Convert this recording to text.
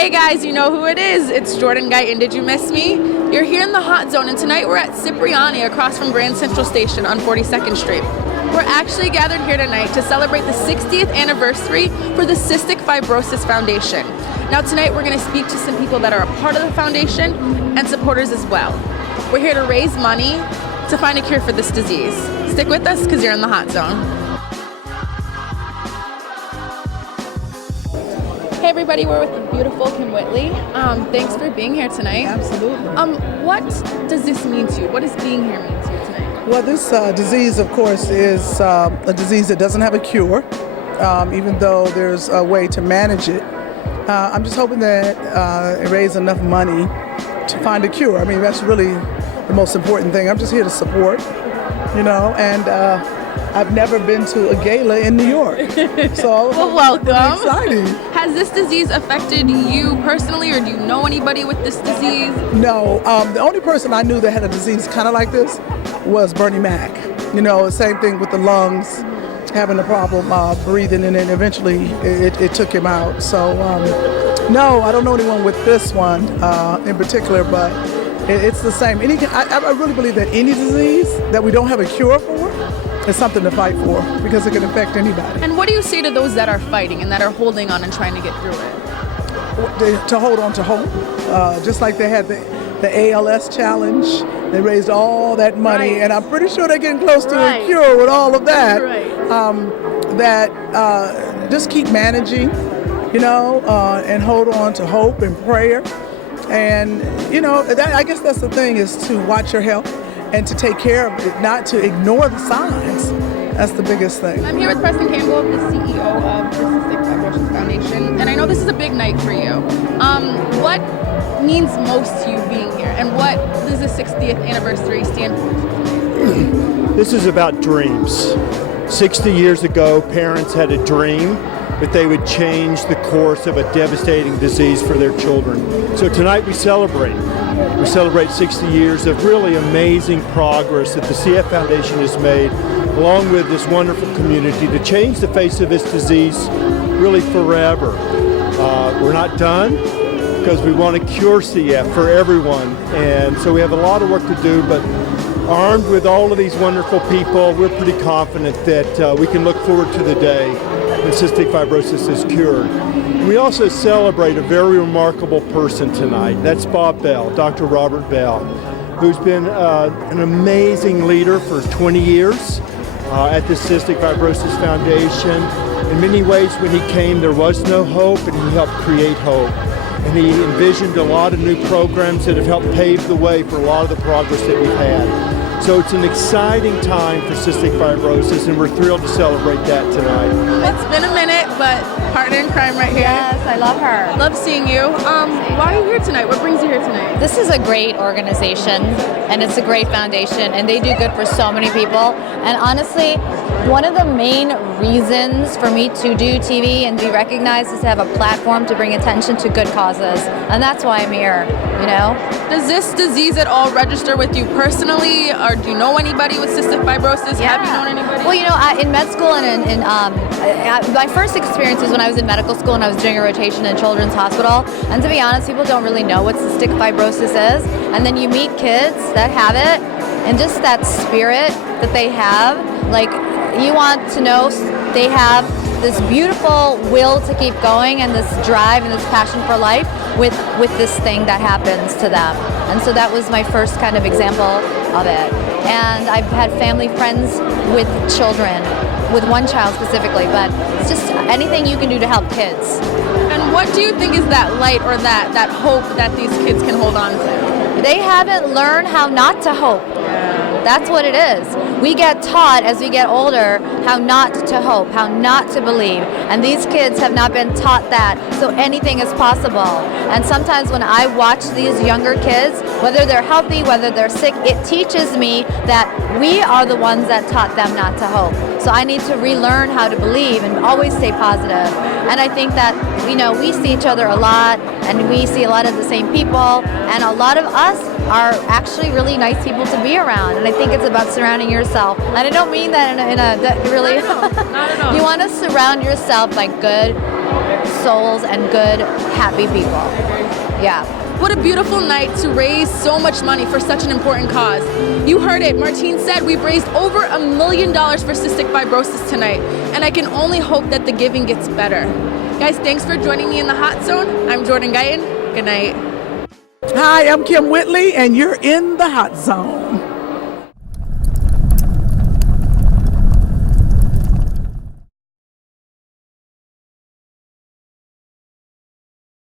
Hey guys, you know who it is. It's Jordan Guyton. Did you miss me? You're here in the hot zone, and tonight we're at Ciprani across from Grand Central Station on 42nd Street. We're actually gathered here tonight to celebrate the 60th anniversary for the Cystic Fibrosis Foundation. Now tonight we're going to speak to some people that are a part of the foundation and supporters as well. We're here to raise money to find a cure for this disease. Stick with us because you're in the hot zone. Hey everybody, we're with the beautiful Kim Whitley. Thanks for being here tonight. Absolutely. What does this mean to you? What does being here mean to you tonight? Well, this disease, of course, is a disease that doesn't have a cure, even though there's a way to manage it. I'm just hoping that it raise enough money to find a cure. I mean, that's really the most important thing. I'm just here to support, and I've never been to a gala in New York, so well, welcome. It's exciting. Has this disease affected you personally, or do you know anybody with this disease? No, the only person I knew that had a disease kind of like this was Bernie Mac. Same thing with the lungs, having a problem breathing, and then eventually it took him out. So no, I don't know anyone with this one in particular, but it's the same. I really believe that any disease that we don't have a cure for is something to fight for, because it can affect anybody. And what do you say to those that are fighting and that are holding on and trying to get through it? To hold on to hope. Just like they had the ALS challenge, they raised all that money, right. And I'm pretty sure they're getting close to a cure with all of that. Right. Just keep managing, and hold on to hope and prayer. And, I guess that's the thing, is to watch your health and to take care of it, not to ignore the signs. That's the biggest thing. I'm here with Preston Campbell, the CEO of the Cystic Fibrosis Foundation, and I know this is a big night for you. What means most to you being here, and what does the 60th anniversary stand for? This is about dreams. 60 years ago, parents had a dream that they would change the course of a devastating disease for their children. So tonight we celebrate. We celebrate 60 years of really amazing progress that the CF Foundation has made, along with this wonderful community, to change the face of this disease really forever. We're not done, because we want to cure CF for everyone. And so we have a lot of work to do, but armed with all of these wonderful people, we're pretty confident that we can look forward to the day when cystic fibrosis is cured. We also celebrate a very remarkable person tonight. That's Beall, Dr. Robert Beall, who's been an amazing leader for 20 years at the Cystic Fibrosis Foundation. In many ways, when he came, there was no hope, and he helped create hope. And he envisioned a lot of new programs that have helped pave the way for a lot of the progress that we've had. So it's an exciting time for cystic fibrosis, and we're thrilled to celebrate that tonight. It's been a minute, but partner in crime right here. Yes, I love her. Love seeing you. Why are you here tonight? What brings you here tonight? This is a great organization, and it's a great foundation, and they do good for so many people. And honestly, one of the main reasons for me to do TV and be recognized is to have a platform to bring attention to good causes, and that's why I'm here, Does this disease at all register with you personally, or do you know anybody with cystic fibrosis? Yeah. Have you known anybody? Well, in med school and my first experience was when I was in medical school and I was doing a rotation in Children's Hospital. And to be honest, people don't really know what cystic fibrosis is. And then you meet kids that have it, and just that spirit that they have, like, you want to know they have this beautiful will to keep going, and this drive and this passion for life with this thing that happens to them. And so that was my first kind of example of it. And I've had family friends with children, with one child specifically, but it's just anything you can do to help kids. And what do you think is that light or that hope that these kids can hold on to? They haven't learned how not to hope. That's what it is. We get taught as we get older how not to hope, how not to believe. And these kids have not been taught that, so anything is possible. And sometimes when I watch these younger kids, whether they're healthy, whether they're sick, it teaches me that we are the ones that taught them not to hope. So I need to relearn how to believe and always stay positive. And I think that, we see each other a lot, and we see a lot of the same people, and a lot of us are actually really nice people to be around. And I think it's about surrounding yourself. And I don't mean that in a really... Not at all. You want to surround yourself by good souls and good, happy people. Yeah. What a beautiful night to raise so much money for such an important cause. You heard it, Martine said we've raised over $1 million for cystic fibrosis tonight, and I can only hope that the giving gets better. Guys, thanks for joining me in the Hot Zone. I'm Jordan Guyton. Good night. Hi, I'm Kim Whitley, and you're in the Hot Zone.